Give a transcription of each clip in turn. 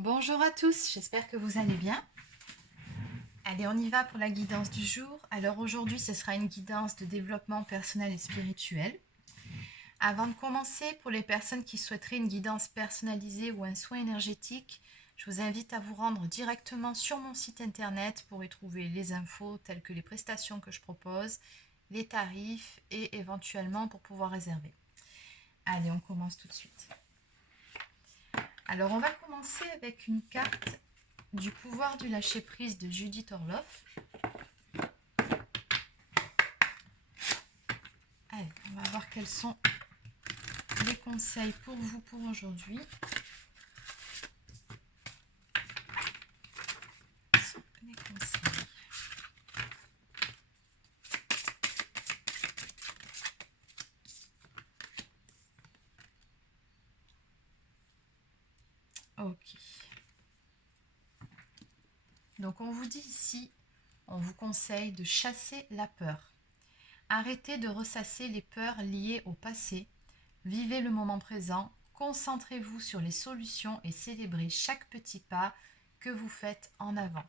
Bonjour à tous, j'espère que vous allez bien. Allez, on y va pour la guidance du jour. Alors aujourd'hui, ce sera une guidance de développement personnel et spirituel. Avant de commencer, pour les personnes qui souhaiteraient une guidance personnalisée ou un soin énergétique, je vous invite à vous rendre directement sur mon site internet pour y trouver les infos telles que les prestations que je propose, les tarifs et éventuellement pour pouvoir réserver. Allez, on commence tout de suite. Alors on va commencer avec une carte du pouvoir du lâcher-prise de Judith Orloff. Allez, on va voir quels sont les conseils pour vous pour aujourd'hui. Les conseils. Ok. Donc on vous dit ici, on vous conseille de chasser la peur. Arrêtez de ressasser les peurs liées au passé. Vivez le moment présent. Concentrez-vous sur les solutions et célébrez chaque petit pas que vous faites en avant.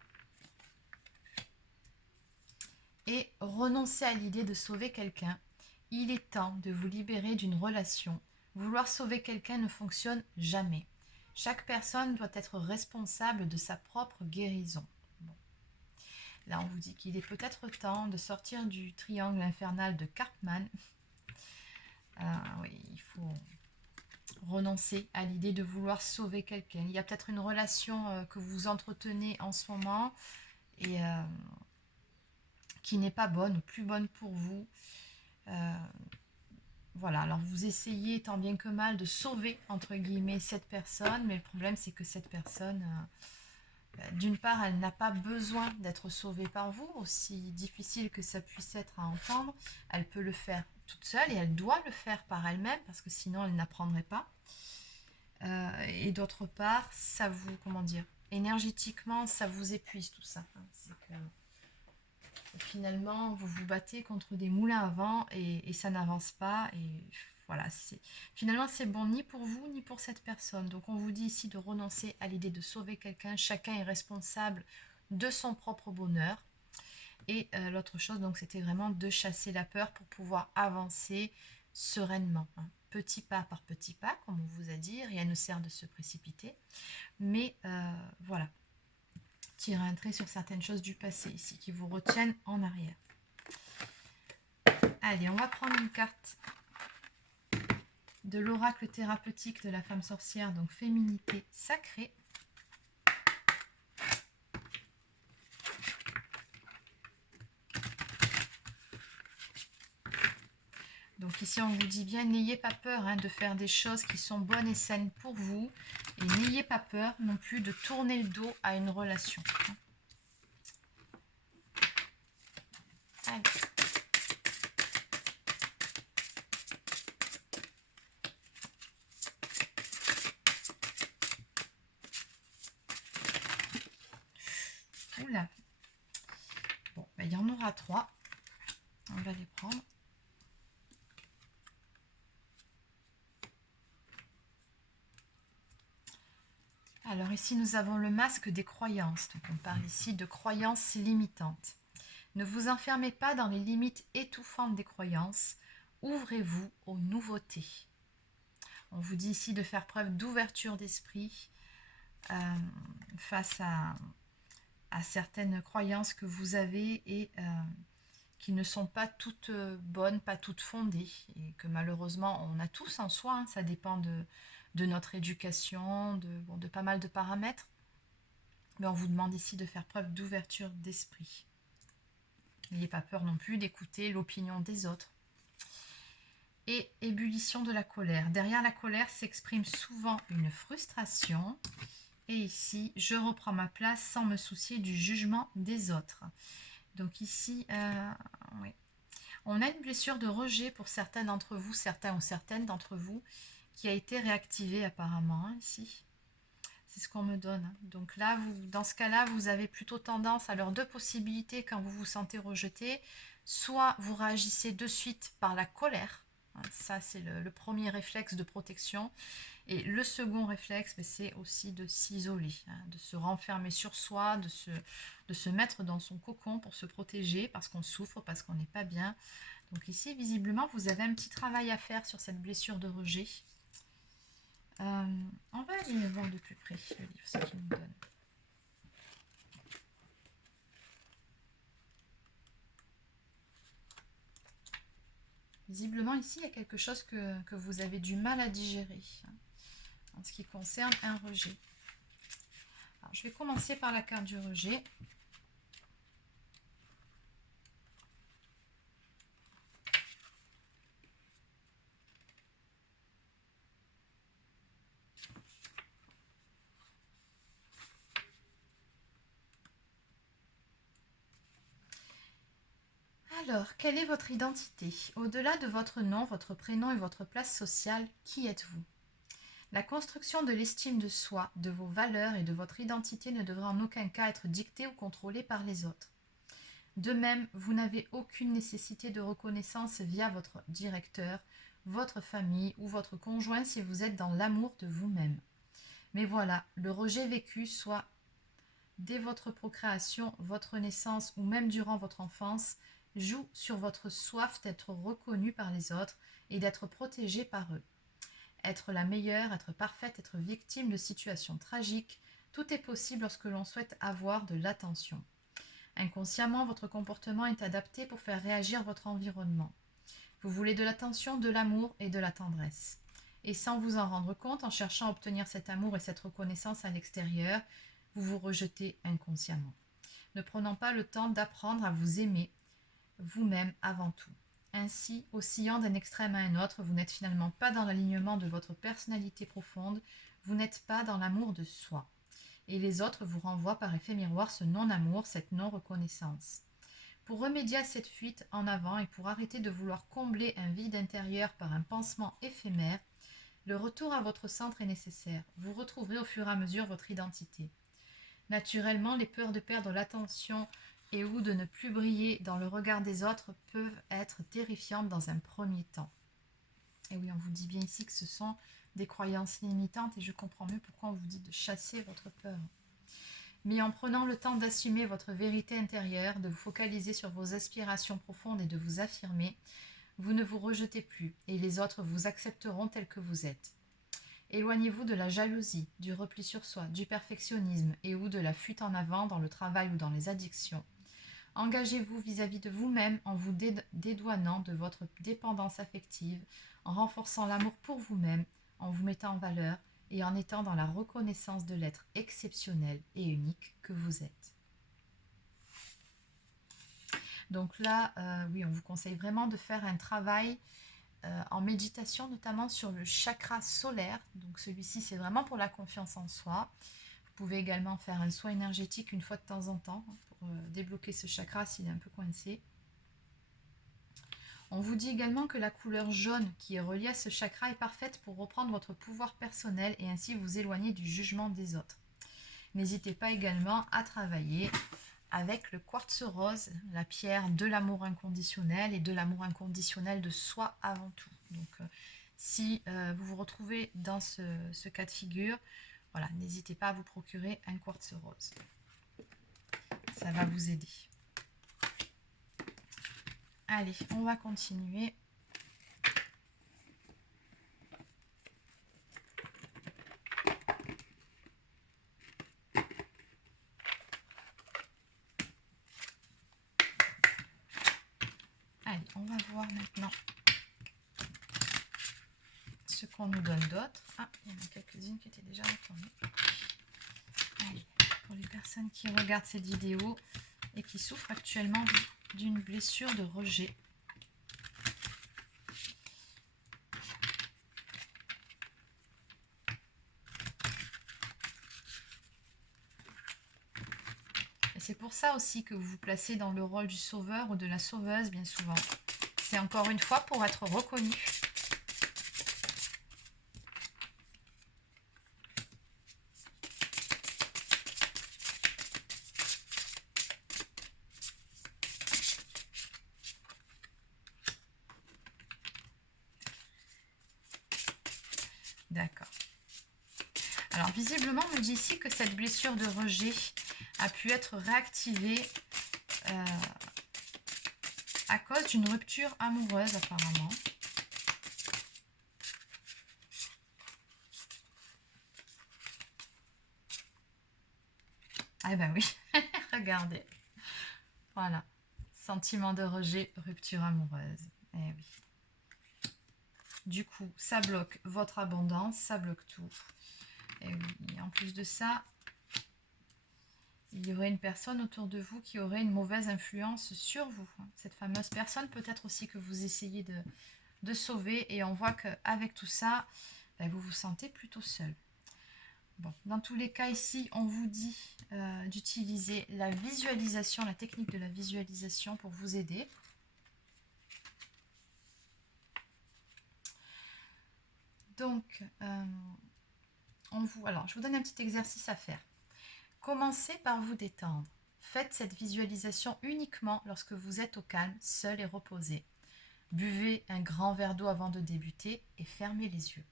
Et renoncez à l'idée de sauver quelqu'un. Il est temps de vous libérer d'une relation. Vouloir sauver quelqu'un ne fonctionne jamais. Chaque personne doit être responsable de sa propre guérison. Bon. Là, on vous dit qu'il est peut-être temps de sortir du triangle infernal de Karpman. Oui, il faut renoncer à l'idée de vouloir sauver quelqu'un. Il y a peut-être une relation que vous entretenez en ce moment et qui n'est pas bonne ou plus bonne pour vous. Voilà, alors vous essayez tant bien que mal de sauver, entre guillemets, cette personne, mais le problème c'est que cette personne, d'une part, elle n'a pas besoin d'être sauvée par vous, aussi difficile que ça puisse être à entendre, elle peut le faire toute seule et elle doit le faire par elle-même, parce que sinon elle n'apprendrait pas. Et d'autre part, ça vous, comment dire, énergétiquement, ça vous épuise tout ça. C'est que finalement, vous vous battez contre des moulins à vent et ça n'avance pas. Et voilà, finalement, c'est bon ni pour vous ni pour cette personne. Donc, on vous dit ici de renoncer à l'idée de sauver quelqu'un. Chacun est responsable de son propre bonheur. Et l'autre chose, donc, c'était vraiment de chasser la peur pour pouvoir avancer sereinement. Petit pas par petit pas, comme on vous a dit. Rien ne sert de se précipiter. Mais voilà, tirer un trait sur certaines choses du passé ici qui vous retiennent en arrière. Allez, on va prendre une carte de l'oracle thérapeutique de la femme sorcière, donc féminité sacrée. Donc ici, on vous dit bien, n'ayez pas peur de faire des choses qui sont bonnes et saines pour vous. Et n'ayez pas peur non plus de tourner le dos à une relation. Allez. Oula. Bon, ben, il y en aura 3. On va les prendre. Alors ici, nous avons le masque des croyances. Donc on parle ici de croyances limitantes. Ne vous enfermez pas dans les limites étouffantes des croyances. Ouvrez-vous aux nouveautés. On vous dit ici de faire preuve d'ouverture d'esprit face à certaines croyances que vous avez et qui ne sont pas toutes bonnes, pas toutes fondées. Et que malheureusement, on a tous en soi. Ça dépend de notre éducation, de pas mal de paramètres. Mais on vous demande ici de faire preuve d'ouverture d'esprit. N'ayez pas peur non plus d'écouter l'opinion des autres. Et ébullition de la colère. Derrière la colère s'exprime souvent une frustration. Et ici, je reprends ma place sans me soucier du jugement des autres. Donc ici, oui. On a une blessure de rejet pour certains d'entre vous, certains ou certaines d'entre vous, qui a été réactivée apparemment, ici. C'est ce qu'on me donne. Donc là, dans ce cas-là, vous avez plutôt tendance, alors deux possibilités quand vous vous sentez rejeté. Soit vous réagissez de suite par la colère, Ça, c'est le premier réflexe de protection. Et le second réflexe, c'est aussi de s'isoler, de se renfermer sur soi, de se mettre dans son cocon pour se protéger parce qu'on souffre, parce qu'on n'est pas bien. Donc ici, visiblement, vous avez un petit travail à faire sur cette blessure de rejet. On va aller voir de plus près le livre, ce qu'il nous donne. Visiblement, ici, il y a quelque chose que vous avez du mal à digérer en ce qui concerne un rejet. Alors, je vais commencer par la carte du rejet. Alors, quelle est votre identité? Au-delà de votre nom, votre prénom et votre place sociale, qui êtes-vous? La construction de l'estime de soi, de vos valeurs et de votre identité ne devrait en aucun cas être dictée ou contrôlée par les autres. De même, vous n'avez aucune nécessité de reconnaissance via votre directeur, votre famille ou votre conjoint si vous êtes dans l'amour de vous-même. Mais voilà, le rejet vécu, soit dès votre procréation, votre naissance ou même durant votre enfance, joue sur votre soif d'être reconnu par les autres et d'être protégé par eux. Être la meilleure, être parfaite, être victime de situations tragiques, tout est possible lorsque l'on souhaite avoir de l'attention. Inconsciemment, votre comportement est adapté pour faire réagir votre environnement. Vous voulez de l'attention, de l'amour et de la tendresse. Et sans vous en rendre compte, en cherchant à obtenir cet amour et cette reconnaissance à l'extérieur, vous vous rejetez inconsciemment. Ne prenant pas le temps d'apprendre à vous aimer, vous-même avant tout. Ainsi, oscillant d'un extrême à un autre, vous n'êtes finalement pas dans l'alignement de votre personnalité profonde, vous n'êtes pas dans l'amour de soi. Et les autres vous renvoient par effet miroir ce non-amour, cette non-reconnaissance. Pour remédier à cette fuite en avant et pour arrêter de vouloir combler un vide intérieur par un pansement éphémère, le retour à votre centre est nécessaire. Vous retrouverez au fur et à mesure votre identité. Naturellement, les peurs de perdre l'attention et ou de ne plus briller dans le regard des autres peuvent être terrifiantes dans un premier temps. Et oui, on vous dit bien ici que ce sont des croyances limitantes et je comprends mieux pourquoi on vous dit de chasser votre peur. Mais en prenant le temps d'assumer votre vérité intérieure, de vous focaliser sur vos aspirations profondes et de vous affirmer, vous ne vous rejetez plus et les autres vous accepteront tel que vous êtes. Éloignez-vous de la jalousie, du repli sur soi, du perfectionnisme et ou de la fuite en avant dans le travail ou dans les addictions. Engagez-vous vis-à-vis de vous-même en vous dédouanant de votre dépendance affective, en renforçant l'amour pour vous-même, en vous mettant en valeur et en étant dans la reconnaissance de l'être exceptionnel et unique que vous êtes. Donc là, oui, on vous conseille vraiment de faire un travail en méditation, notamment sur le chakra solaire. Donc celui-ci, c'est vraiment pour la confiance en soi. Vous pouvez également faire un soin énergétique une fois de temps en temps pour débloquer ce chakra s'il est un peu coincé. On vous dit également que la couleur jaune qui est reliée à ce chakra est parfaite pour reprendre votre pouvoir personnel et ainsi vous éloigner du jugement des autres. N'hésitez pas également à travailler avec le quartz rose, la pierre de l'amour inconditionnel et de l'amour inconditionnel de soi avant tout. Donc si vous vous retrouvez dans ce cas de figure, voilà, n'hésitez pas à vous procurer un quartz rose. Ça va vous aider. Allez, on va continuer. Allez, on va voir maintenant ce qu'on nous donne d'autre. Ah, il y en a quelques-unes qui étaient déjà retournées. Allez, pour les personnes qui regardent cette vidéo et qui souffrent actuellement d'une blessure de rejet. Et c'est pour ça aussi que vous vous placez dans le rôle du sauveur ou de la sauveuse bien souvent. C'est encore une fois pour être reconnu. Alors, visiblement, on me dit ici que cette blessure de rejet a pu être réactivée à cause d'une rupture amoureuse, apparemment. Ah ben oui, regardez. Voilà. Sentiment de rejet, rupture amoureuse. Eh oui. Du coup, ça bloque votre abondance, ça bloque tout. Et oui, et en plus de ça, il y aurait une personne autour de vous qui aurait une mauvaise influence sur vous. Cette fameuse personne, peut-être aussi que vous essayez de sauver. Et on voit qu'avec tout ça, ben, vous vous sentez plutôt seul. Bon, dans tous les cas, ici, on vous dit d'utiliser la visualisation, la technique de la visualisation pour vous aider. Donc, alors, je vous donne un petit exercice à faire. Commencez par vous détendre. Faites cette visualisation uniquement lorsque vous êtes au calme, seul et reposé. Buvez un grand verre d'eau avant de débuter et fermez les yeux.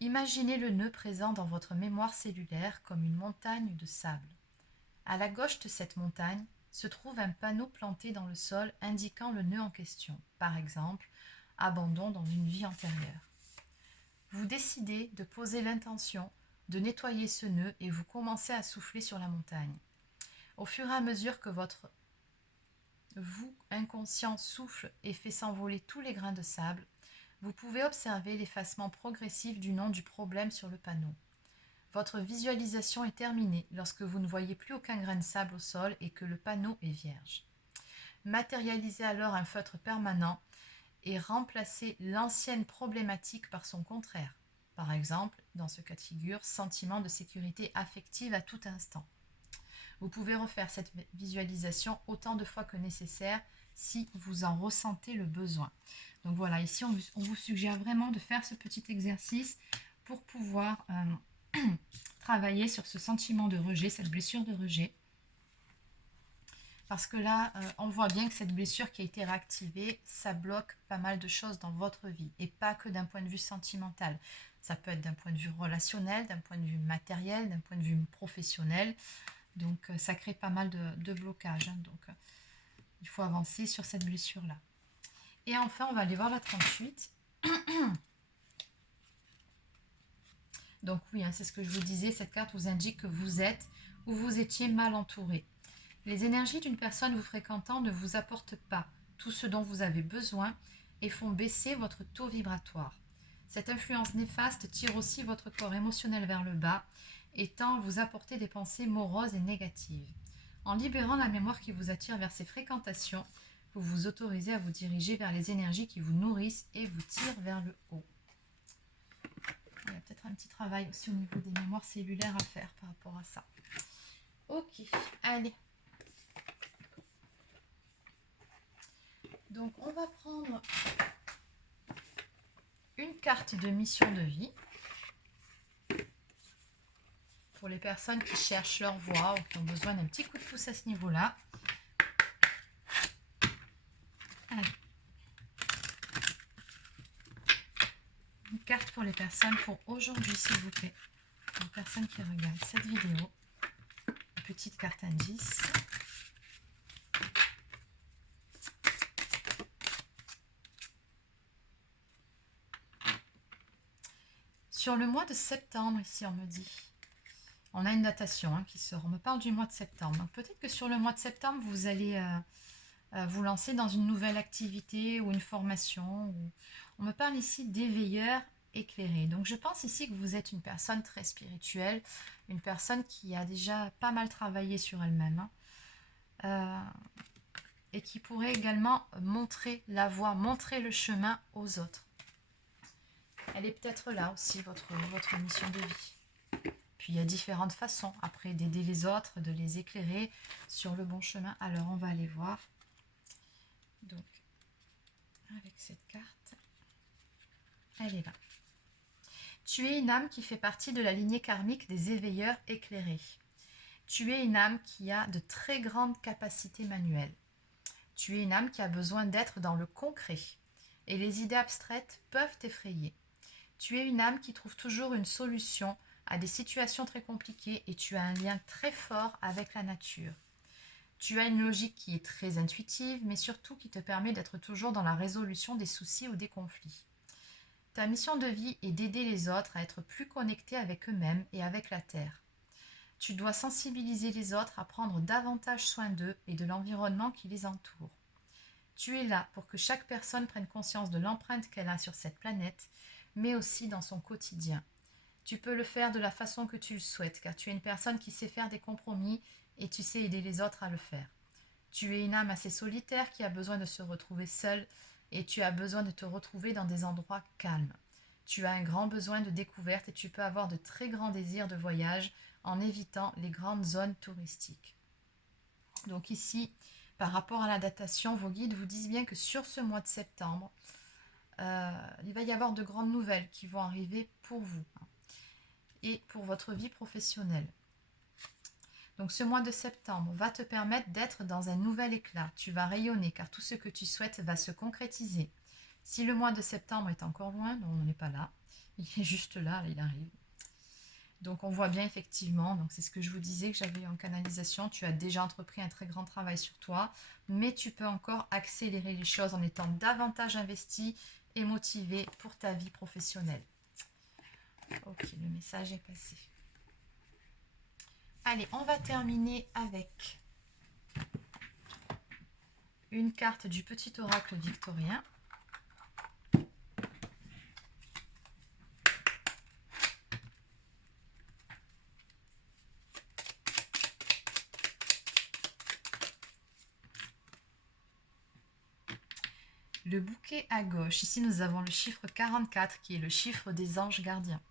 Imaginez le nœud présent dans votre mémoire cellulaire comme une montagne de sable. À la gauche de cette montagne se trouve un panneau planté dans le sol indiquant le nœud en question, par exemple, abandon dans une vie antérieure. Vous décidez de poser l'intention de nettoyer ce nœud et vous commencez à souffler sur la montagne. Au fur et à mesure que votre vous inconscient souffle et fait s'envoler tous les grains de sable, vous pouvez observer l'effacement progressif du nom du problème sur le panneau. Votre visualisation est terminée lorsque vous ne voyez plus aucun grain de sable au sol et que le panneau est vierge. Matérialisez alors un feutre permanent et remplacez l'ancienne problématique par son contraire. Par exemple, dans ce cas de figure, sentiment de sécurité affective à tout instant. Vous pouvez refaire cette visualisation autant de fois que nécessaire si vous en ressentez le besoin. Donc voilà, ici on vous suggère vraiment de faire ce petit exercice pour pouvoir travailler sur ce sentiment de rejet, cette blessure de rejet. Parce que là, on voit bien que cette blessure qui a été réactivée, ça bloque pas mal de choses dans votre vie. Et pas que d'un point de vue sentimental. Ça peut être d'un point de vue relationnel, d'un point de vue matériel, d'un point de vue professionnel. Donc ça crée pas mal de blocages. Donc il faut avancer sur cette blessure-là. Et enfin, on va aller voir la 38. Donc oui, c'est ce que je vous disais, cette carte vous indique que vous êtes ou vous étiez mal entouré. Les énergies d'une personne vous fréquentant ne vous apportent pas tout ce dont vous avez besoin et font baisser votre taux vibratoire. Cette influence néfaste tire aussi votre corps émotionnel vers le bas et tend à vous apporter des pensées moroses et négatives. En libérant la mémoire qui vous attire vers ces fréquentations, vous vous autorisez à vous diriger vers les énergies qui vous nourrissent et vous tirent vers le haut. Il y a peut-être un petit travail aussi au niveau des mémoires cellulaires à faire par rapport à ça. Ok, allez. Donc, on va prendre une carte de mission de vie pour les personnes qui cherchent leur voie ou qui ont besoin d'un petit coup de pouce à ce niveau-là. Allez. Une carte pour les personnes pour aujourd'hui, s'il vous plaît. Pour les personnes qui regardent cette vidéo. Une petite carte indice. Sur le mois de septembre, ici on me dit, on a une datation qui sort, on me parle du mois de septembre. Donc peut-être que sur le mois de septembre, vous allez vous lancer dans une nouvelle activité ou une formation. On me parle ici d'éveilleur éclairé. Donc je pense ici que vous êtes une personne très spirituelle, une personne qui a déjà pas mal travaillé sur elle-même et qui pourrait également montrer la voie, montrer le chemin aux autres. Elle est peut-être là aussi, votre mission de vie. Puis il y a différentes façons après d'aider les autres, de les éclairer sur le bon chemin. Alors on va aller voir. Donc, avec cette carte, elle est là. Tu es une âme qui fait partie de la lignée karmique des éveilleurs éclairés. Tu es une âme qui a de très grandes capacités manuelles. Tu es une âme qui a besoin d'être dans le concret. Et les idées abstraites peuvent t'effrayer. Tu es une âme qui trouve toujours une solution à des situations très compliquées et tu as un lien très fort avec la nature. Tu as une logique qui est très intuitive, mais surtout qui te permet d'être toujours dans la résolution des soucis ou des conflits. Ta mission de vie est d'aider les autres à être plus connectés avec eux-mêmes et avec la Terre. Tu dois sensibiliser les autres à prendre davantage soin d'eux et de l'environnement qui les entoure. Tu es là pour que chaque personne prenne conscience de l'empreinte qu'elle a sur cette planète, mais aussi dans son quotidien. Tu peux le faire de la façon que tu le souhaites, car tu es une personne qui sait faire des compromis et tu sais aider les autres à le faire. Tu es une âme assez solitaire qui a besoin de se retrouver seule et tu as besoin de te retrouver dans des endroits calmes. Tu as un grand besoin de découverte et tu peux avoir de très grands désirs de voyage en évitant les grandes zones touristiques. Donc ici, par rapport à la datation, vos guides vous disent bien que sur ce mois de septembre, il va y avoir de grandes nouvelles qui vont arriver pour vous et pour votre vie professionnelle. Donc ce mois de septembre va te permettre d'être dans un nouvel éclat. Tu vas rayonner car tout ce que tu souhaites va se concrétiser. Si le mois de septembre est encore loin, on n'est pas là, il est juste là, il arrive. Donc on voit bien effectivement, donc c'est ce que je vous disais que j'avais en canalisation, tu as déjà entrepris un très grand travail sur toi, mais tu peux encore accélérer les choses en étant davantage investi et motivé pour ta vie professionnelle. Ok, le message est passé. Allez, on va terminer avec une carte du petit oracle victorien. Le bouquet à gauche, ici nous avons le chiffre 44 qui est le chiffre des anges gardiens.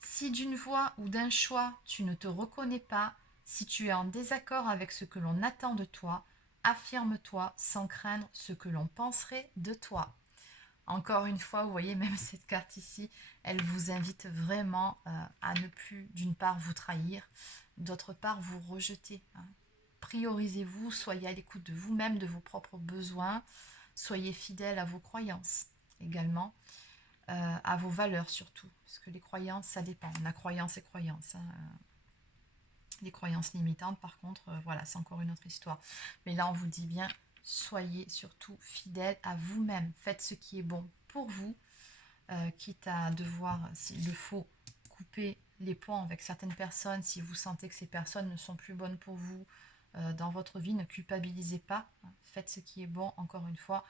Si d'une voix ou d'un choix tu ne te reconnais pas, si tu es en désaccord avec ce que l'on attend de toi, affirme-toi sans craindre ce que l'on penserait de toi. Encore une fois, vous voyez, même cette carte ici, elle vous invite vraiment à ne plus, d'une part, vous trahir, d'autre part, vous rejeter. Priorisez-vous, soyez à l'écoute de vous-même, de vos propres besoins, soyez fidèle à vos croyances également, à vos valeurs surtout, parce que les croyances, ça dépend. On a croyances et croyances. Les croyances limitantes, par contre, voilà, c'est encore une autre histoire. Mais là, on vous dit bien, soyez surtout fidèle à vous-même. Faites ce qui est bon pour vous, quitte à devoir, s'il le faut, couper les ponts avec certaines personnes. Si vous sentez que ces personnes ne sont plus bonnes pour vous dans votre vie, ne culpabilisez pas. Faites ce qui est bon, encore une fois,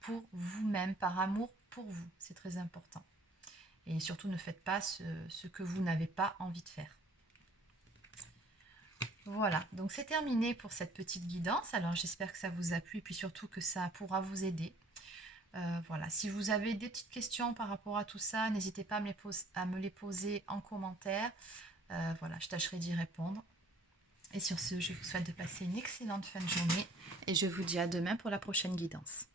pour vous-même, par amour pour vous. C'est très important. Et surtout, ne faites pas ce que vous n'avez pas envie de faire. Voilà, donc c'est terminé pour cette petite guidance. Alors j'espère que ça vous a plu et puis surtout que ça pourra vous aider. Voilà, si vous avez des petites questions par rapport à tout ça, n'hésitez pas à me les poser en commentaire. Voilà, je tâcherai d'y répondre. Et sur ce, je vous souhaite de passer une excellente fin de journée et je vous dis à demain pour la prochaine guidance.